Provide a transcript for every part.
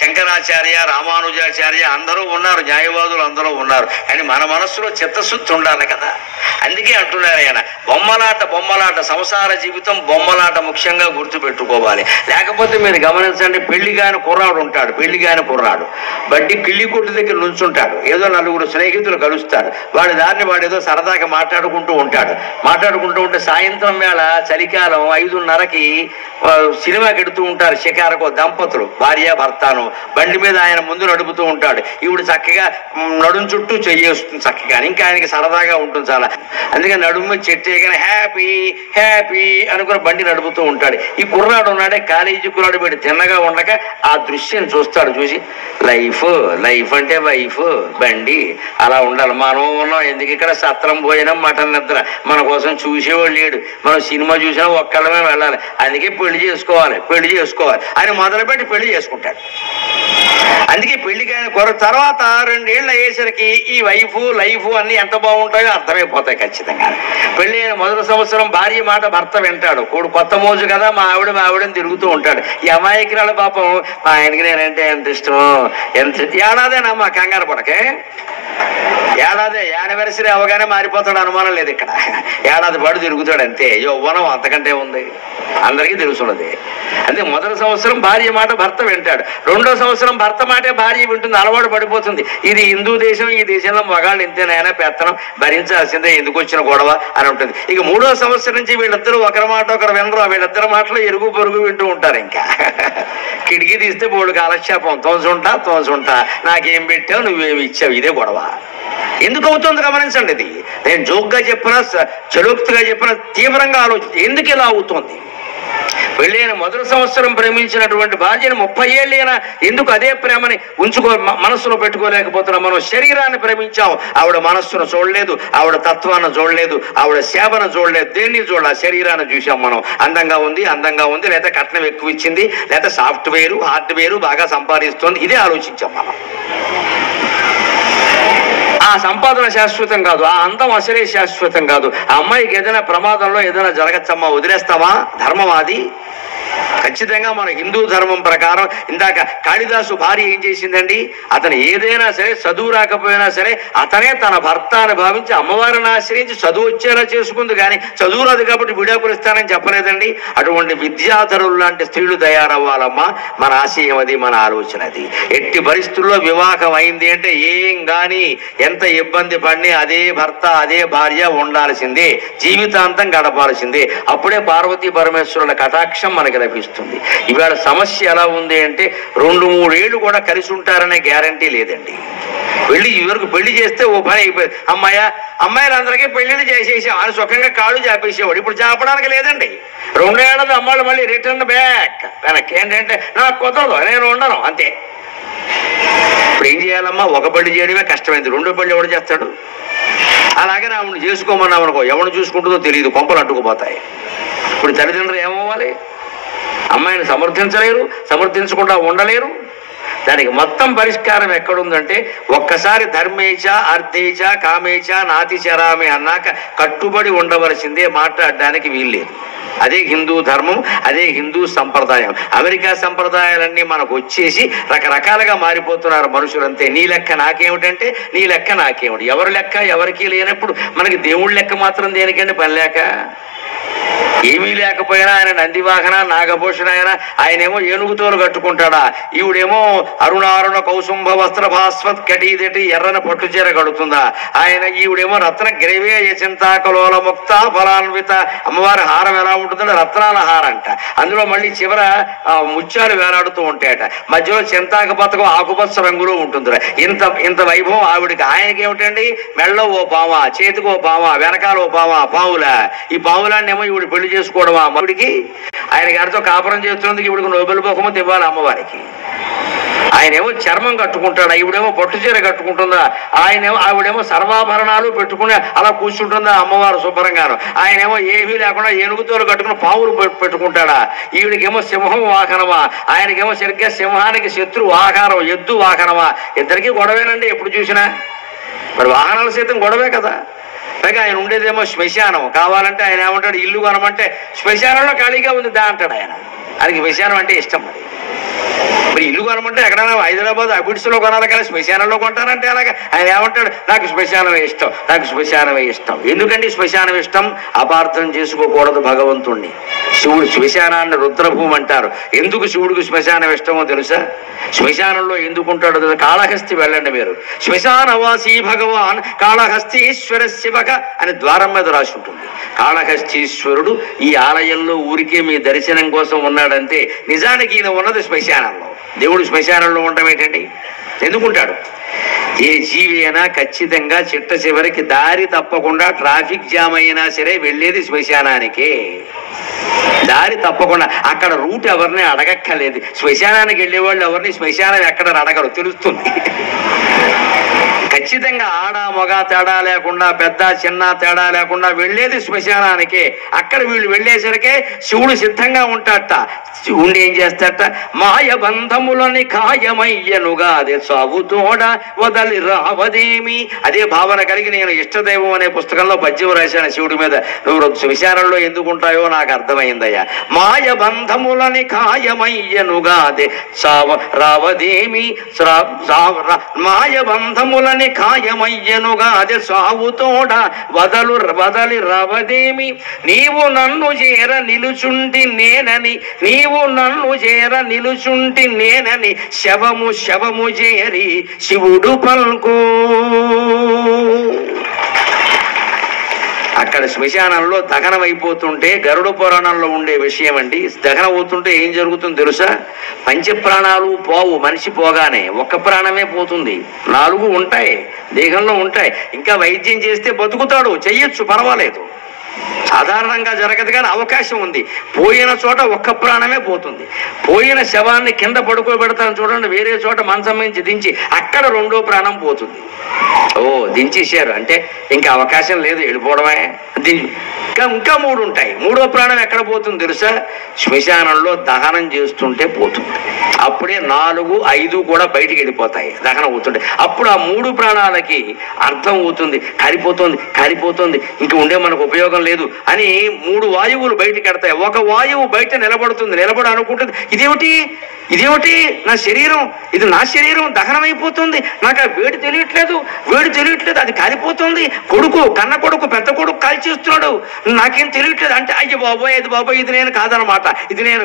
శంకరాచార్య, రామానుజాచార్య అందరూ ఉన్నారు, న్యాయవాదులు అందరూ ఉన్నారు. కానీ మన మనస్సులో చిత్తశుద్ధి ఉండాలి కదా. అందుకే అంటున్నారు ఆయన, బొమ్మలాట సంసార జీవితం బొమ్మలాట ముఖ్యంగా గుర్తుపెట్టుకోవాలి. లేకపోతే మీరు గమనించండి, పెళ్లి కాని కుర్రాడు బడ్డీ కిళ్ళి కొట్టు దగ్గర నుంచుంటాడు, ఏదో నలుగురు స్నేహితులు కలుస్తారు, వాడి దారిని వాడు ఏదో సరదాగా మాట్లాడుకుంటూ ఉంటే సాయంత్రం వేళ చలికాలం 5:30కి సినిమాకి ఎడుతూ ఉంటారు షికారుకో దంపతులు, భార్య భర్తను. బండి మీద ఆయన ముందు నడుపుతూ ఉంటాడు, ఈవిడ చక్కగా నడుము చుట్టూ చెయ్యేస్తుంది చక్కగా, ఇంకా ఆయనకి సరదాగా ఉంటుంది చాలా. అందుకే నడుము చెట్టేగానే హ్యాపీ హ్యాపీ అనుకుని బండి నడుపుతూ ఉంటాడు. ఈ కుర్రాడు ఉన్నాడే కాలేజీ కుర్రాడు, వీడు తిన్నగా ఉండక ఆ దృశ్యం చూస్తాడు. చూసి లైఫ్ అంటే వైఫ్ బండి అలా ఉండాలి. మనం ఉన్నాం ఎందుకు ఇక్కడ, సత్రం భోజనం మటన్ నిద్ర, మన కోసం చూసేవాడు లేడు. మనం సినిమా చూసినా ఒక్కళ్ళమే వెళ్ళాలి. అందుకే పెళ్లి చేసుకోవాలి అని మొదలుపెట్టి పెళ్లి చేసుకుంటాడు. అందుకే పెళ్లి కాని తర్వాత 2 ఏళ్ళు అయ్యేసరికి ఈ లైఫ్ అన్ని ఎంత బాగుంటాయో అర్థమైపోతాయి ఖచ్చితంగా. పెళ్లి అయిన మొదటి సంవత్సరం భార్య మాట భర్త వింటాడు. కొత్త మోజు కదా, మా ఆవిడని తిరుగుతూ ఉంటాడు. ఈ అమాయకురాలు పాపం, మా ఆయనకి నేనంటే ఎంత ఇష్టం, ఏడాదేనమ్మా కంగారు పడకే, ఏడాది యానివర్సరీ అవగానే మారిపోతాడు, అనుమానం లేదు ఇక్కడ. ఏడాది పాటు తిరుగుతాడు అంతే, యౌవనం అంతకంటే ఉంది, అందరికీ తెలుసున్నది. అంటే మొదటి సంవత్సరం భార్య మాట భర్త వింటాడు, 2వ సంవత్సరం భర్త మాటే భార్య వింటుంది, అలవాటు పడిపోతుంది. ఇది హిందూ దేశం, ఈ దేశంలో మగాళ్ళు ఇంతేనైనా పెత్తనం భరించాల్సిందే, ఎందుకు వచ్చిన గొడవ అని ఉంటుంది. ఇక 3వ సంవత్సరం నుంచి వీళ్ళిద్దరూ ఒకరి మాట ఒకరు వినరు, వీళ్ళిద్దరి మాటలు ఎరుగు పొరుగు వింటూ ఉంటారు. ఇంకా కిటికీ తీస్తే బోళ్ళు కాలక్షేపం, తోసుంటా నాకేం పెట్టావు, నువ్వేమి ఇచ్చావు, ఇదే గొడవ. ఎందుకు అవుతుంది గమనించండి. ఇది నేను జోక్గా చెప్పినా చలోక్తిగా చెప్పినా తీవ్రంగా ఆలోచించి ఎందుకు ఇలా అవుతుంది. పెళ్ళైన మొదటి సంవత్సరం ప్రేమించినటువంటి భార్యను 30 ఏళ్ళైనా ఎందుకు అదే ప్రేమని మనస్సులో పెట్టుకోలేకపోతున్నాం. మనం శరీరాన్ని ప్రేమించాం, ఆవిడ మనస్సును చూడలేదు, ఆవిడ తత్వాన్ని చూడలేదు, ఆవిడ సేవను చూడలేదు, దేన్ని చూడాలి, శరీరాన్ని చూసాం మనం. అందంగా ఉంది, లేదా కట్నం ఎక్కువ ఇచ్చింది, లేదా హార్డ్వేరు బాగా సంపాదిస్తుంది, ఇదే ఆలోచించాం మనం. ఆ సంపాదన శాశ్వతం కాదు, ఆ అందం అసలే శాశ్వతం కాదు. ఆ అమ్మాయికి ఏదైనా ప్రమాదంలో ఏదైనా జరగచ్చమ్మా, వదిలేస్తామా? ధర్మం అది. ఖచ్చితంగా మన హిందూ ధర్మం ప్రకారం ఇందాక కాళిదాసు భార్య ఏం చేసిందండి, అతను ఏదైనా సరే చదువు రాకపోయినా సరే అతనే తన భర్త అని భావించి అమ్మవారిని ఆశ్రయించి చదువు వచ్చేలా చేసుకుంది. కానీ చదువు రాదు కాబట్టి విడాకులు ఇస్తానని చెప్పలేదండి. అటువంటి విద్యాధరులు లాంటి స్త్రీలు తయారవ్వాలమ్మా. మన ఆశయం అది, మన ఆలోచన అది. ఎట్టి పరిస్థితుల్లో వివాహం అయింది అంటే ఏం కానీ ఎంత ఇబ్బంది పడినా అదే భర్త అదే భార్య ఉండాల్సిందే, జీవితాంతం గడపాల్సిందే. అప్పుడే పార్వతీ పరమేశ్వరుల కటాక్షం మనకి లభిస్తుంది. ఇవాళ సమస్య ఎలా ఉంది అంటే 2-3 ఏళ్ళు కూడా కలిసి ఉంటారనే గ్యారంటీ లేదండి. ఇవరకు పెళ్లి చేస్తే ఓ పని అయిపోయింది, అమ్మాయిలందరికీ పెళ్లిళ్ళు చేసేసాం అని సుఖంగా కాళ్ళు చాపేసేవాడు. ఇప్పుడు చాపడానికి లేదండి. 2 ఏళ్ళది అమ్మాళ్ళు మళ్ళీ రిటర్న్ బ్యాక్ వెనక్కి. ఏంటంటే నాకు కుదరదు, నేను ఉండను, అంతే. ఇప్పుడు ఏం చేయాలమ్మా? ఒక పెళ్లి చేయడమే కష్టమైంది, 2వ పెళ్లి ఎవడు చేస్తాడు? అలాగే ఆవిడని చేసుకోమన్నాం అనుకో, ఎవడు చూసుకుంటుందో తెలియదు, కొంపలు అట్టుకుపోతాయి. ఇప్పుడు తల్లిదండ్రులు ఏమవ్వాలి? అమ్మాయిని సమర్థించకుండా ఉండలేరు. దానికి మొత్తం పరిష్కారం ఎక్కడుందంటే, ఒక్కసారి ధర్మేచ అర్థేచ కామేచ నాతిచరామే అన్నాక కట్టుబడి ఉండవలసిందే, మాట్లాడడానికి వీల్లేదు. అదే హిందూ ధర్మం, అదే హిందూ సంప్రదాయం. అమెరికా సంప్రదాయాలన్నీ మనకు వచ్చేసి రకరకాలుగా మారిపోతున్నారు మనుషులంతే. నీ లెక్క నాకేమిటంటే నీ లెక్క నాకేమిటి, ఎవరి లెక్క ఎవరికి లేనప్పుడు మనకి దేవుడి లెక్క మాత్రం దేనికంటే పని లేక. ఏమీ లేకపోయినా ఆయన నందివాహన నాగభూషణ ఆయనేమో ఏనుగుతోలు కట్టుకుంటాడా, ఈవిడేమో అరుణారుణ కౌసుంభ వస్త్ర భాస్వత్ కటీదటి ఎర్రన పట్టు చీర కడుతుందా, ఈవిడేమో రత్న గ్రైవేయ చింతాకలోల ముక్త ఫలాన్విత. అమ్మవారి హారం ఎలా ఉంటుందంటే రత్నాల హారంట, అందులో మళ్ళీ చివర ముత్యాలు వేలాడుతూ ఉంటాయట, మధ్యలో చింతాక పథకం ఆకుపచ్చ రంగులో ఉంటుంది. ఇంత వైభవం ఆవిడికి. ఆయనకి ఏమిటండి, మెళ్ళో ఓ పామ, చేతికి ఓ పామ, వెనకాల ఓ పావుల. ఈ పావులాన్నేమో ఈవిడ పెళ్లి చేసుకోవడం అమ్మడికి. ఆయన గారితో కాపురం చేస్తున్నందుకు ఈవిడికి నోబెల్ బహుమతి ఇవ్వాలి అమ్మవారికి. ఆయనేమో చర్మం కట్టుకుంటాడా, ఈవిడేమో పట్టు చీర కట్టుకుంటుందా, ఆవిడేమో సర్వాభరణాలు పెట్టుకుని అలా కూర్చుంటుందా అమ్మవారు శుభ్రంగాను. ఆయనేమో ఏమీ లేకుండా ఏనుగుతోలు కట్టుకుని పావులు పెట్టుకుంటాడా, ఈవిడికేమో సింహం వాహనమా, ఆయనకేమో సరిగ్గా సింహానికి శత్రు ఆకారం ఎద్దు వాహనమా. ఇద్దరికీ గొడవేనండి ఎప్పుడు చూసినా. మరి వాహనాల సైతం గొడవే కదా. పైగా ఆయన ఉండేదేమో శ్మశానం. కావాలంటే ఆయన ఏమంటాడు, ఇల్లు కొనమంటే శ్మశానంలో ఖాళీగా ఉంది దా అంటాడు ఆయన. ఆయనకి శ్మశానం అంటే ఇష్టం. మరి మరి ఇల్లు కొనమంటే ఎక్కడైనా హైదరాబాద్ అబిడ్స్లో కొనాలి కానీ శ్మశానంలో కొంటానంటే అలాగే ఆయన ఏమంటాడు, నాకు శ్మశానమే ఇష్టం, నాకు శ్మశానమే ఇష్టం. ఎందుకంటే శ్మశానం ఇష్టం? అపార్థం చేసుకోకూడదు భగవంతుణ్ణి. శివుడు శ్మశానాన్ని రుద్రభూమి అంటారు. ఎందుకు శివుడికి శ్మశానం ఇష్టమో తెలుసా? శ్మశానంలో ఎందుకుంటాడో తెలుసా? కాళహస్తి వెళ్ళండి మీరు. శ్మశానవాసీ భగవాన్ కాళహస్తీశ్వర శివక అని ద్వారం మీద రాసి ఉంటుంది. కాళహస్తీశ్వరుడు ఈ ఆలయంలో ఊరికే మీ దర్శనం కోసం ఉన్నాడంటే నిజానికి ఈయన ఉన్నది శ్మశానంలో. దేవుడు శ్మశానంలో ఉండటం ఏంటండి? ఎందుకుంటాడు? ఏ జీవి అయినా ఖచ్చితంగా చిట్ట చివరికి దారి తప్పకుండా ట్రాఫిక్ జామ్ అయినా సరే వెళ్ళేది శ్మశానానికే. దారి తప్పకుండా. అక్కడ రూట్ ఎవరిని అడగక్కర్లేదు. శ్మశానానికి వెళ్ళే వాళ్ళు ఎవరిని శ్మశానం ఎక్కడ అడగరు, తెలుస్తుంది. ఖచ్చితంగా ఆడ మగ తేడా లేకుండా, పెద్ద చిన్న తేడా లేకుండా వెళ్ళేది శ్మశానానికే. అక్కడ వీళ్ళు వెళ్ళేసరికే శివుడు సిద్ధంగా ఉంటాడట. శివుడు ఏం చేస్తాడట? మాయ బంధములని ఖాయమయ్యనుగా అదే సాగుతోడ వదలి రావదేమి. అదే భావన కలిగి నేను ఇష్టదైవం అనే పుస్తకంలో పద్యం రాశాను శివుడి మీద. నువ్వు శ్మశానంలో ఎందుకుంటాయో నాకు అర్థమైందయ్యా. మాయ బంధములని ఖాయమయ్యనుగా అదే రావదేమి. మాయ బంధములని ఖాయమయ్యనుగా అదే సాగుతోడ వదలి రావదేమి. నీవు నన్ను చేర నిలుచుంటి నేనని, నీవు నన్ను చేర నిలుచుంటి నేనని శవము శవము చేరి శివుడు పల్కు. అక్కడ శ్మశానంలో దహనం అయిపోతుంటే గరుడ పురాణంలో ఉండే విషయం అండి. దహనం అవుతుంటే ఏం జరుగుతుందో తెలుసా? పంచప్రాణాలు పోవు. మనిషి పోగానే ఒక్క ప్రాణమే పోతుంది. 4 ఉంటాయి, దేహంలో ఉంటాయి. ఇంకా వైద్యం చేస్తే బతుకుతాడు, చెయ్యొచ్చు, పర్వాలేదు. సాధారణంగా జరగదు కానీ అవకాశం ఉంది. పోయిన చోట ఒక్క ప్రాణమే పోతుంది. పోయిన శవాన్ని కింద పడుకోబెడతాను చూడండి, వేరే చోట మంచం నుంచి దించి అక్కడ 2వ ప్రాణం పోతుంది. ఓ దించేశారు అంటే ఇంకా అవకాశం లేదు, వెళ్ళిపోవడమే. ఇంకా 3 ఉంటాయి. 3వ ప్రాణం ఎక్కడ పోతుంది తెలుసా? శ్మశానంలో దహనం చేస్తుంటే పోతుంది. అప్పుడే 4, 5 కూడా బయటికి వెళ్ళిపోతాయి దహనం అవుతుంటే. అప్పుడు ఆ 3 ప్రాణాలకి అర్థం అవుతుంది, కారిపోతుంది, ఇంక ఉండే మనకు ఉపయోగం లేదు అని 3 వాయువులు బయటికి ఎడతాయి. ఒక వాయువు బయట నిలబడి అనుకుంటుంది, ఇదేమిటి నా శరీరం, ఇది నా శరీరం దహనం అయిపోతుంది, నాకు ఆ వేడి తెలియట్లేదు, అది కాలిపోతుంది. కన్న కొడుకు పెద్ద కొడుకు కాల్చేస్తున్నాడు, నాకేం తెలియట్లేదు అంటే అయ్య బాబోయ్ ఇది నేను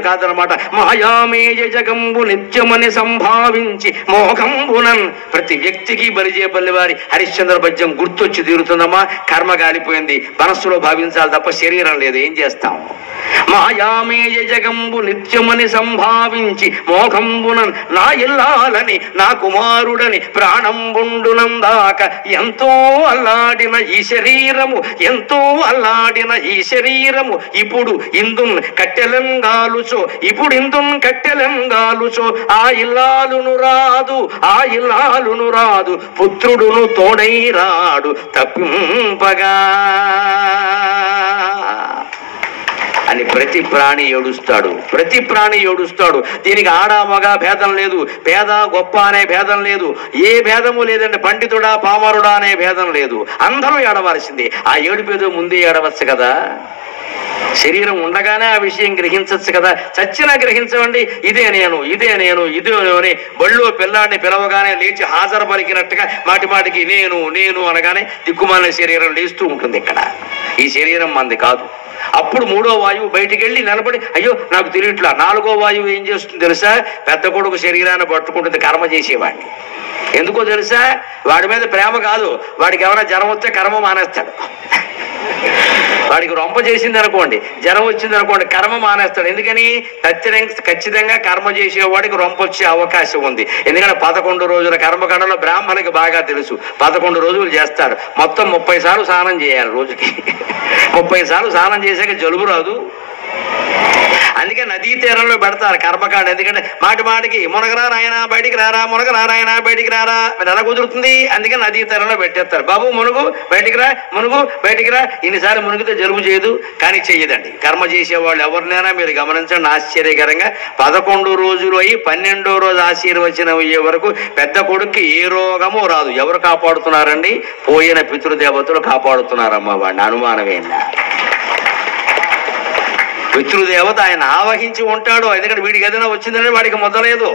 కాదనమాట. మాయామేయ జగంబు నిత్యమని సంభావించి మోహంబునన్. ప్రతి వ్యక్తికి బలిజేపల్లి వారి హరిశ్చంద్ర పద్యం గుర్తొచ్చి తీరుతుందమ్మా. కర్మ కాలిపోయింది, మనస్సులో భావించాలి తప్ప శరీరం లేదు, ఏం చేస్తాం? మాయామేయ జగంబు నిత్యమని సంభావించి మోహంబునన్ నా ఇల్లాలని నా కుమారుడని ప్రాణంబుండునందాక ఎంతో అల్లాడిన ఈ శరీరము ఇప్పుడు ఇందున్ కట్టెలంగాలుచో ఆ ఇల్లాలును రాదు పుత్రుడును తోడై రాడు తప్పింపగా అని ప్రతి ప్రాణి ఏడుస్తాడు. దీనికి ఆడ మగ భేదం లేదు, పేద గొప్ప అనే భేదం లేదు, ఏ భేదము లేదండి. పండితుడా పామరుడా అనే భేదం లేదు, అందరూ ఏడవలసిందే. ఆ ఏడుపేదో ముందే ఏడవచ్చు కదా. శరీరం ఉండగానే ఆ విషయం గ్రహించచ్చు కదా. చచ్చినా గ్రహించవండి. ఇదే నేను అని బళ్ళో పిల్లాడిని పిలవగానే లేచి హాజరు పలికినట్టుగా మాటికి నేను అనగానే దిక్కుమాలిన శరీరం లేస్తూ ఉంటుంది. ఇక్కడ ఈ శరీరం మంది కాదు. అప్పుడు 3వ వాయువు బయటికి వెళ్ళి నిలబడి అయ్యో నాకు తెలియట్లా. 4వ వాయువు ఏం చేస్తుంది తెలుసా? పెద్ద కొడుకు శరీరాన్ని పట్టుకుంటుంది, కర్మ చేసేవాడిని. ఎందుకో తెలుసా? వాడి మీద ప్రేమ కాదు, వాడికి ఎవరైనా జ్వరం వస్తే కర్మ మానేస్తాడు. వాడికి రొంప చేసింది అనుకోండి, జ్వరం వచ్చింది అనుకోండి, కర్మ మానేస్తాడు. ఎందుకని? ఖచ్చితంగా కర్మ చేసేవాడికి రొంప వచ్చే అవకాశం ఉంది. ఎందుకంటే 11 రోజుల కర్మకాండలో బ్రాహ్మణునికి బాగా తెలుసు. 11 రోజులు చేస్తారు, మొత్తం 30 సార్లు స్నానం చేయాలి రోజుకి. 30 సార్లు స్నానం చేసాక జలుబు రాదు. అందుకే నదీ తీరంలో పెడతారు కర్మకాండ. ఎందుకంటే మాటికి మునగరా నాయన బయటికి రారా, బయటికి రారా ఎలా కుదురుతుంది? అందుకే నదీ తీరంలో పెట్టేస్తారు. బాబు మునుగు బయటికి రా. ఇన్నిసార్లు మునిగితే జలుబు చేయదు, కానీ చెయ్యదండి. కర్మ చేసేవాళ్ళు ఎవరినైనా మీరు గమనించండి. ఆశ్చర్యకరంగా 11 రోజులు అయ్యి 12వ రోజు ఆశీర్వచనం అయ్యే వరకు పెద్ద కొడుక్కి ఏ రోగము రాదు. ఎవరు కాపాడుతున్నారండి? పోయిన పితృదేవతలు కాపాడుతున్నారమ్మ. వాడిని అనుమానమేందా? పితృదేవత ఆయన ఆవహించి ఉంటాడు. ఎందుకంటే వీడికి ఏదైనా వచ్చిందంటే వాడికి మొదలేదు.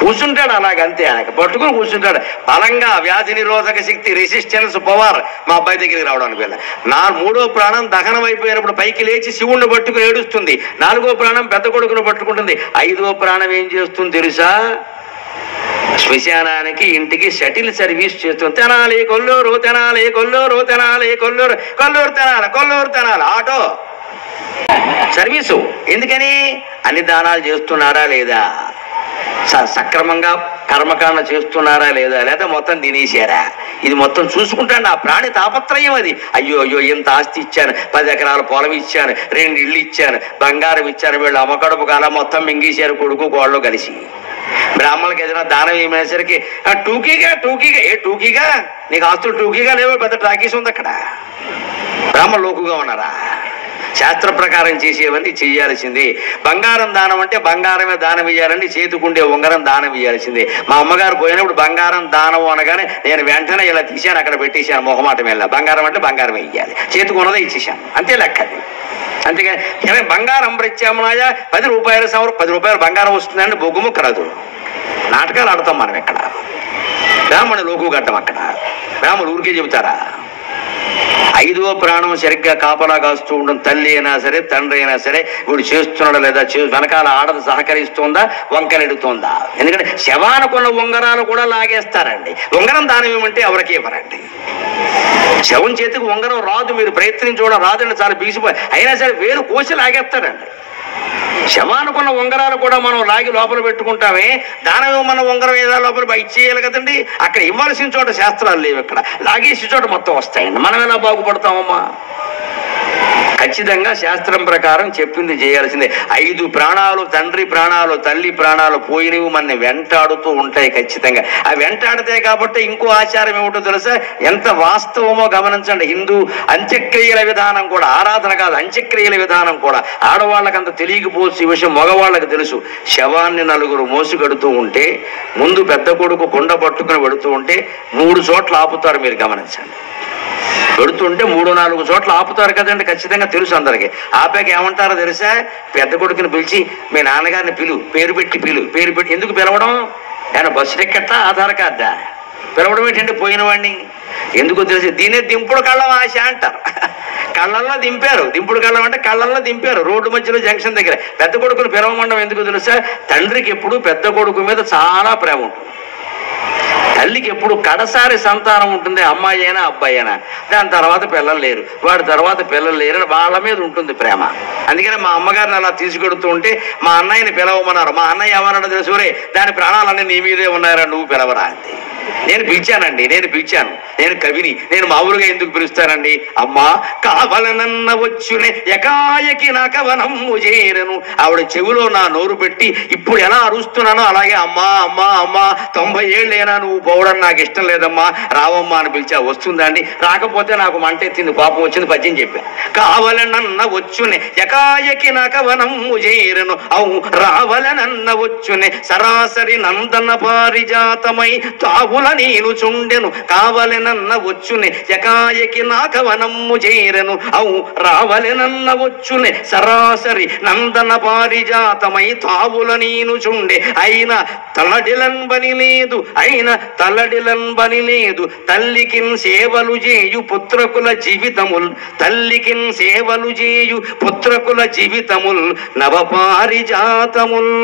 కూర్చుంటాడు అలాగంతే, ఆయనకి పట్టుకుని కూర్చుంటాడు. బలంగా వ్యాధి నిరోధక శక్తి, రెసిస్టెన్స్ పవర్ మా అబ్బాయి దగ్గరికి రావడానికి వెళ్ళ. మూడో ప్రాణం దహనం అయిపోయినప్పుడు పైకి లేచి శివుణ్ణి పట్టుకుని ఏడుస్తుంది. 4వ ప్రాణం పెద్ద కొడుకును పట్టుకుంటుంది. 5వ ప్రాణం ఏం చేస్తుంది తెలుసా? శ్మశానానికి ఇంటికి షటిల్ సర్వీస్ చేస్తుంది. Tenali Kolluru, Tenali Kolluru, Tenali Kolluru, Kolluru Tenali, Kolluru Tenali auto service. ఎందుకని? అన్ని దానాలు చేస్తున్నారా లేదా, సక్రమంగా కర్మకాండ చేస్తున్నారా లేదా, లేదా మొత్తం తినేశారా, ఇది మొత్తం చూసుకుంటాను. ఆ ప్రాణి తాపత్రయం అది. అయ్యో అయ్యో ఇంత ఆస్తి ఇచ్చాను, 10 ఎకరాల పొలం ఇచ్చాను, 2 ఇళ్ళు ఇచ్చాను, బంగారం ఇచ్చాను, వీళ్ళు అమ్మకడుపు కాల మొత్తం మింగేశారు కొడుకు కోళ్ళు కలిసి. బ్రాహ్మణులకి ఏదైనా దానం ఏమైనసరికి టూకీగా టూకీగా, ఏ టూకీగా నీకు ఆస్తులు టూకీగా లేవో, పెద్ద టాకీస్ ఉంది అక్కడ. బ్రాహ్మణ లోకుగా ఉన్నారా? శాస్త్ర ప్రకారం చేసేవన్నీ చేయాల్సింది. బంగారం దానం అంటే బంగారమే దానం ఇయ్యాలండి, చేతుకుండే ఉంగరం దానం ఇయ్యాల్సిందే. మా అమ్మగారు పోయినప్పుడు బంగారం దానం అనగానే నేను వెంటనే ఇలా తీశాను, అక్కడ పెట్టేశాను మొహమాటం వెళ్ళా. బంగారం అంటే బంగారమే ఇయ్యాలి, చేతుకున్నదే ఇచ్చేసాను, అంతే లెక్కది. అంతేగాని బంగారం ప్రత్యామ్నాయ 10 రూపాయల సవరం, 10 రూపాయలు బంగారం వస్తుందండి, బొగ్గుముక్క రాదు. నాటకాలు ఆడతాం మనం ఎక్కడ, బ్రాహ్మణు లోకు గడ్డం అక్కడ. బ్రాహ్మణులు ఊరికే చెబుతారా? 5వ ప్రాణం సరిగ్గా కాపలా కాస్తూ ఉండడం. తల్లి అయినా సరే, తండ్రి అయినా సరే, వీడు చేస్తున్నాడా లేదా, వెనకాల ఆడది సహకరిస్తుందా, వంకలెడుతోందా? ఎందుకంటే శవానుకున్న ఉంగరాలు కూడా లాగేస్తారండి. ఉంగరం దానం ఏమంటే ఎవరికి ఇవ్వరండి. శవం చేతికి ఉంగరం రాదు, మీరు ప్రయత్నించడం రాదండి, చాలా బిగిసిపోయి అయినా సరే వేరు కోసి లాగేస్తారండి. శవానుకున్న ఉంగరాలు కూడా మనం లాగి లోపల పెట్టుకుంటామే, దానం మన ఉంగరం ఏదో లోపల ఇచ్చేయాలి కదండి. అక్కడ ఇవ్వాల్సిన చోట శాస్త్రాలు లేవు, ఇక్కడ లాగేసిన చోట మొత్తం వస్తాయండి. మనం ఎలా బాగుపడతామమ్మా? ఖచ్చితంగా శాస్త్రం ప్రకారం చెప్పింది చేయాల్సిందే. 5 ప్రాణాలు, తండ్రి ప్రాణాలు, తల్లి ప్రాణాలు పోయినవి మన వెంటాడుతూ ఉంటాయి ఖచ్చితంగా. ఆ వెంటాడితే కాబట్టి ఇంకో ఆచారం ఏమిటో తెలుసా? ఎంత వాస్తవమో గమనించండి. హిందూ అంత్యక్రియల విధానం కూడా, ఆరాధన కాదు, అంత్యక్రియల విధానం కూడా ఆడవాళ్ళకి అంత తెలియకపోవచ్చు ఈ విషయం, మగవాళ్ళకి తెలుసు. శవాన్ని 4 మోసుగడుతూ ఉంటే ముందు పెద్ద కొడుకు కుండ పట్టుకుని పెడుతూ ఉంటే 3 చోట్ల ఆపుతారు, మీరు గమనించండి. పెడుతుంటే 3-4 చోట్ల ఆపుతారు కదండి, ఖచ్చితంగా తెలుసు అందరికి. ఆపాక ఏమంటారో తెలుసా? పెద్ద కొడుకుని పిలిచి మీ నాన్నగారిని పేరు పెట్టి పేరు పెట్టి. ఎందుకు పిలవడం? ఆయన బస్సు టికెట్టా, ఆధార్ కార్డా? పిలవడం ఏంటంటే పోయిన వాడిని. ఎందుకు తెలిసి? దీనే దింపుడు కళ్ళం ఆశ అంటారు. కళ్ళల్లో దింపారు. దింపుడు కళ్ళం అంటే కళ్ళల్లో దింపారు, రోడ్డు మధ్యలో జంక్షన్ దగ్గర. పెద్ద కొడుకుని పిలవమండం ఎందుకు తెలుసా? తండ్రికి ఎప్పుడు పెద్ద కొడుకు మీద చాలా ప్రేమ ఉంటుంది. తల్లికి ఎప్పుడు కడసారి సంతానం ఉంటుంది, అమ్మాయి అయినా అబ్బాయి అయినా. దాని తర్వాత పిల్లలు లేరు, వాడి తర్వాత పిల్లలు లేరు, వాళ్ళ మీద ఉంటుంది ప్రేమ. అందుకని మా అమ్మగారిని అలా తీసుకెడుతూ ఉంటే మా అన్నయ్యని పిలవమన్నారు. మా అన్నయ్య ఏమన్నాడు తెలుసు? దాని ప్రాణాలన్నీ నీ మీదే ఉన్నారా, నువ్వు పిలవరా అంతే. నేను పిలిచానండి, నేను కవిని, నేను మామూలుగా ఎందుకు పిలుస్తానండి? అమ్మా కావలనన్న వచ్చునే ఎకాయకి నా కవనమ్ము చేరను. ఆవిడ చెవిలో నా నోరు పెట్టి ఇప్పుడు ఎలా అరుస్తున్నానో అలాగే అమ్మా అమ్మా అమ్మా 90 ఏళ్ళైనా నువ్వు పోవడం నాకు ఇష్టం లేదమ్మా, రావమ్మా అని పిలిచా. వస్తుందా అండి? రాకపోతే నాకు మంట ఎత్తింది, కోపం వచ్చింది, పద్యం చెప్పా. కావలనన్న వచ్చునే ఎకాయకి నా కవనమ్ము చేరను, అవు రావలనన్న వచ్చునే సరాసరి నందన పారిజాతమై తావుల నేను చుండెను. కావలెనన్న వచ్చునే ఎకాయకి నా కవనమ్ము చేరెను, అవు రావలెనన్న వచ్చునే సరాసరి నందన పారిజాతమై తావుల నేను చుండె. అయిన తలడిలన్ బని లేదు, తల్లికిన్ సేవలు చేయు పుత్రకుల జీవితముల్, తల్లికిన్ సేవలు చేయు పుత్రకుల జీవితముల్ నవపారిజాతముల్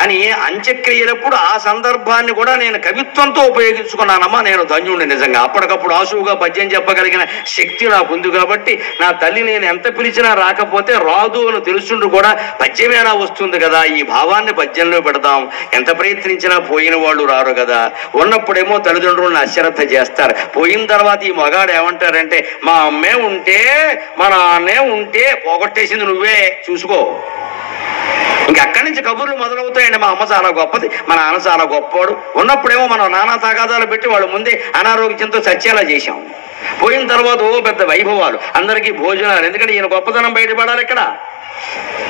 అని అంత్యక్రియలప్పుడు ఆ సందర్భాన్ని కూడా నేను కవిత్వంతో ఉపయోగించుకున్నానమ్మా. నేను ధన్యుడిని నిజంగా. అప్పటికప్పుడు ఆశువుగా పద్యం చెప్పగలిగిన శక్తి నాకు ఉంది కాబట్టి నా తల్లి నేను ఎంత పిలిచినా రాకపోతే రాదు అని తెలుసుండు కూడా పద్యమేనా వస్తుంది కదా, ఈ భావాన్ని పద్యంలో పెడదాం. ఎంత ప్రయత్నించినా పోయిన వాళ్ళు రారు కదా. ఉన్నప్పుడేమో తల్లిదండ్రులను అశ్రద్ధ చేస్తారు. పోయిన తర్వాత ఈ మగాడు ఏమంటారంటే మా అమ్మే ఉంటే మా నాన్నే ఉంటే పోగొట్టేసింది నువ్వే చూసుకో. ఇంక అక్కడి నుంచి కబుర్లు మొదలవుతాయండి. మా అమ్మ చాలా గొప్పది, మా నాన్న చాలా గొప్పవాడు. ఉన్నప్పుడేమో మనం నానా తగాదాలు పెట్టి వాళ్ళ ముందే అనారోగ్యంతో చచ్చేలా చేశాం. పోయిన తర్వాత ఓ పెద్ద వైభవాలు, అందరికీ భోజనాలు. ఎందుకంటే ఈయన గొప్పతనం బయటపడాలి ఇక్కడ.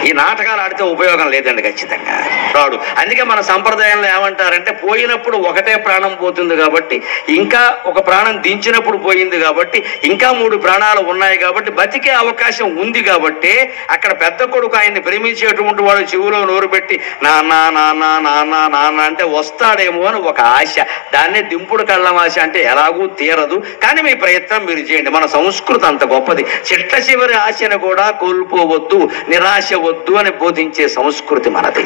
ఈ నాటకాలు ఆడితే ఉపయోగం లేదండి, ఖచ్చితంగా రాడు. అందుకే మన సంప్రదాయంలో ఏమంటారంటే పోయినప్పుడు ఒకటే ప్రాణం పోతుంది కాబట్టి, ఇంకా ఒక ప్రాణం దించినప్పుడు పోయింది కాబట్టి, ఇంకా 3 ప్రాణాలు ఉన్నాయి కాబట్టి బతికే అవకాశం ఉంది కాబట్టి అక్కడ పెద్ద కొడుకు ఆయన్ని ప్రేమించేటువంటి వాడు చెవులో నోరు పెట్టి నాన్న నాన్న నాన్న నాన్న అంటే వస్తాడేమో అని ఒక ఆశ. దాన్నే దింపుడు కళ్ళం ఆశ అంటే ఎలాగూ తీరదు, కానీ మీ ప్రయత్నం మీరు చేయండి. మన సంస్కృతి అంత గొప్పది. చిట్ట చివరి ఆశను కూడా కోల్పోవద్దు, నిరాశ వద్దు అని బోధించే సంస్కృతి మనది.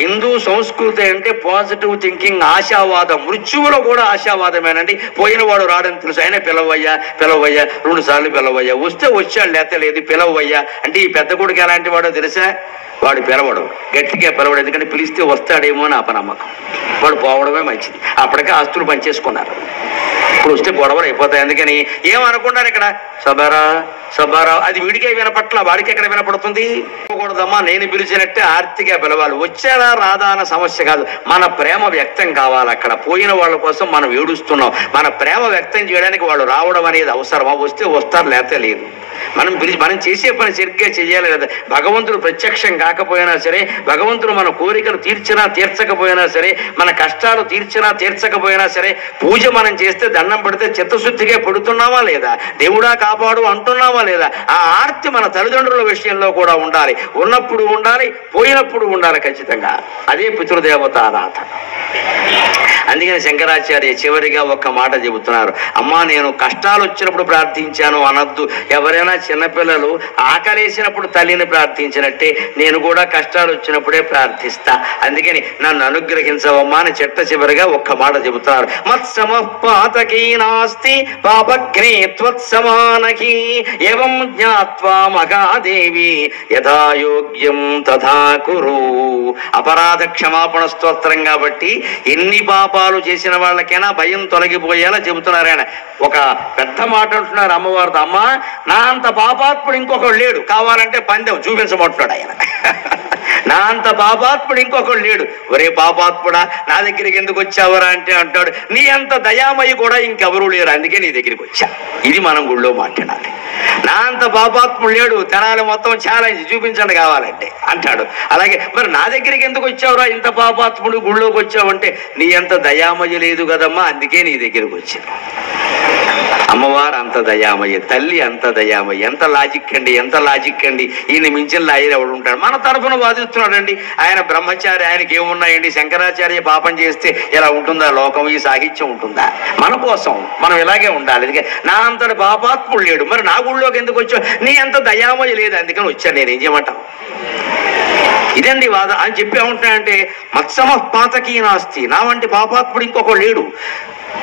హిందూ సంస్కృతి అంటే పాజిటివ్ థింకింగ్, ఆశావాదం. మృత్యువులో కూడా ఆశావాదమేనండి. పోయిన వాడు రాడని తెలుసు, అయినా పిలవయ్యా పిలవయ్యా 2 సార్లు పిలవయ్యా, వస్తే వచ్చాడు లేకపోతే లేదు, పిలవయ్యా అంటే ఈ పెద్ద కొడుకు ఎలాంటి వాడో తెలుసా? వాడు పిలవడు, గట్టిగా పిలవడు. ఎందుకంటే పిలిస్తే వస్తాడేమో అని అపనమ్మకం. వాడు పోవడమే మంచిది. అప్పటికే ఆస్తులు పనిచేసుకున్నారు, ఇప్పుడు వస్తే గొడవలు అయిపోతాయి. అందుకని ఏమనుకున్నారు ఇక్కడ సబ్బారావు అది వీడికే వినపట్ల, వాడికి ఎక్కడ వినపడుతుంది? కూడదమ్మా, నేను పిలిచినట్టే ఆర్తిగా పిలవాలి. వచ్చారా రాదా అన్న సమస్య కాదు, మన ప్రేమ వ్యక్తం కావాలి. అక్కడ పోయిన వాళ్ళ కోసం మనం ఏడుస్తున్నాం, మన ప్రేమ వ్యక్తం చేయడానికి వాళ్ళు రావడం అనేది అవసరమా? వస్తే వస్తారు, లేకపోతే లేదు. మనం చేసే పని సరిగ్గా చెయ్యాలి కదా. భగవంతుడు ప్రత్యక్షం కాకపోయినా సరే, భగవంతుడు మన కోరికలు తీర్చినా తీర్చకపోయినా సరే, మన కష్టాలు తీర్చినా తీర్చకపోయినా సరే, పూజ మనం చేస్తే దండం పెడితే చిత్తశుద్ధిగా పెడుతున్నామా లేదా, దేవుడా కాపాడు అంటున్నామా లేదా, ఆ ఆర్తి మన తల్లిదండ్రుల విషయంలో కూడా ఉండాలి. ఉన్నప్పుడు ఉండాలి, పోయినప్పుడు ఉండాలి ఖచ్చితంగా. అదే పితృదేవత ఆరాధన. అందుకని శంకరాచార్య చివరిగా ఒక్క మాట చెబుతున్నారు, అమ్మా నేను కష్టాలు వచ్చినప్పుడు ప్రార్థించాను అనద్దు. ఎవరైనా చిన్నపిల్లలు ఆకలేసినప్పుడు తల్లిని ప్రార్థించినట్టే నేను కూడా కష్టాలు వచ్చినప్పుడే ప్రార్థిస్తా. అందుకని నన్ను అనుగ్రహించవమ్మా అని చిట్ట చివరిగా ఒక్క మాట చెబుతున్నారు. మత్సమపాతకీ నాస్తి పాపగ్నే త్వత్సమానకీ ఏవం జ్ఞాత్వా మహాదేవి యథాయోగ్యం తథా కురు. అపరాధ క్షమాపణ స్తోత్రం కాబట్టి ఎన్ని పాపాలు చేసిన వాళ్ళకైనా భయం తొలగిపోయేలా చెబుతున్నారు ఆయన. ఒక పెద్ద మాట అంటున్నారు అమ్మవారితో, అమ్మ నా అంత పాపాత్ముడు ఇంకొకడు లేడు, కావాలంటే పందెం చూపించమంటున్నాడు ఆయన. నా అంత పాపాత్ముడు ఇంకొకడు లేడు. ఒరే పాపాత్ముడా నా దగ్గరికి ఎందుకు వచ్చావరా అంటే అంటాడు, నీ అంత దయామయ్య కూడా ఇంకెవరూ లేరు, అందుకే నీ దగ్గరికి వచ్చా. ఇది మనం గుళ్ళో మాట్లాడాలి. నా అంత పాపాత్ముడు లేడు, తెనాలి మొత్తం ఛాలెంజ్ చూపించండి కావాలంటే అంటాడు. అలాగే మరి నా దగ్గరికి ఎందుకు వచ్చావురా, ఇంత పాపాత్ముడు గుళ్ళోకి వచ్చావంటే నీ అంత దయామయ్య లేదు కదమ్మా, అందుకే నీ దగ్గరికి వచ్చాను. అమ్మవారు అంత దయామయ్య, తల్లి అంత దయామయ్య. ఎంత లాజిక్ అండి, ఎంత లాజిక్ అండి. ఈయన మించిన లాయర్ ఎవడు ఉంటాడు? మన తరఫున వాదిస్తున్నాడండి ఆయన బ్రహ్మచారి. ఆయనకి ఏమున్నాయండి? శంకరాచార్య పాపం చేస్తే ఇలా ఉంటుందా లోకం, ఈ సాహిత్యం ఉంటుందా? మన కోసం మనం ఇలాగే ఉండాలి. అందుకే నా అంతటి పాపాత్ముడు లేడు, మరి నా గుళ్ళోకి ఎందుకు వచ్చావు? నీ అంత దయామయ్య లేదు, అందుకని వచ్చాను. నేనేం చేయమంటావు? ఇదండి వాద అని చెప్పి ఏమంటున్నాయంటే, మత్సమ పాతకీ నాస్తి, నా వంటి పాపాత్ముడు ఇంకొకడు లేడు.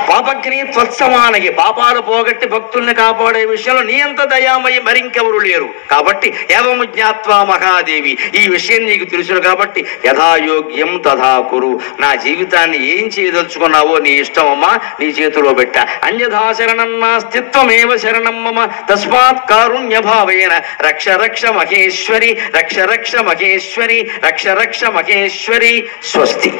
పాపగ్ని త్వత్సమానకి, పాపాలు పోగొట్టి భక్తుల్ని కాపాడే విషయంలో నీ అంత దయామయ్యి మరింకెవరు లేరు. కాబట్టి ఏవము జ్ఞాత్వా మహాదేవి, ఈ విషయం నీకు తెలుసును కాబట్టి యథాయోగ్యం తథా కురు. నా జీవితాన్ని ఏం చేయదలుచుకున్నావో నీ ఇష్టమమ్మా, నీ చేతిలో పెట్టా. అన్యథా శరణం నాస్తిత్వమేవ శరణం మమ తస్మాత్ కారుణ్య భావేన రక్ష రక్ష మహేశ్వరి, రక్ష రక్ష మహేశ్వరి, రక్ష రక్ష మహేశ్వరి. స్వస్తి.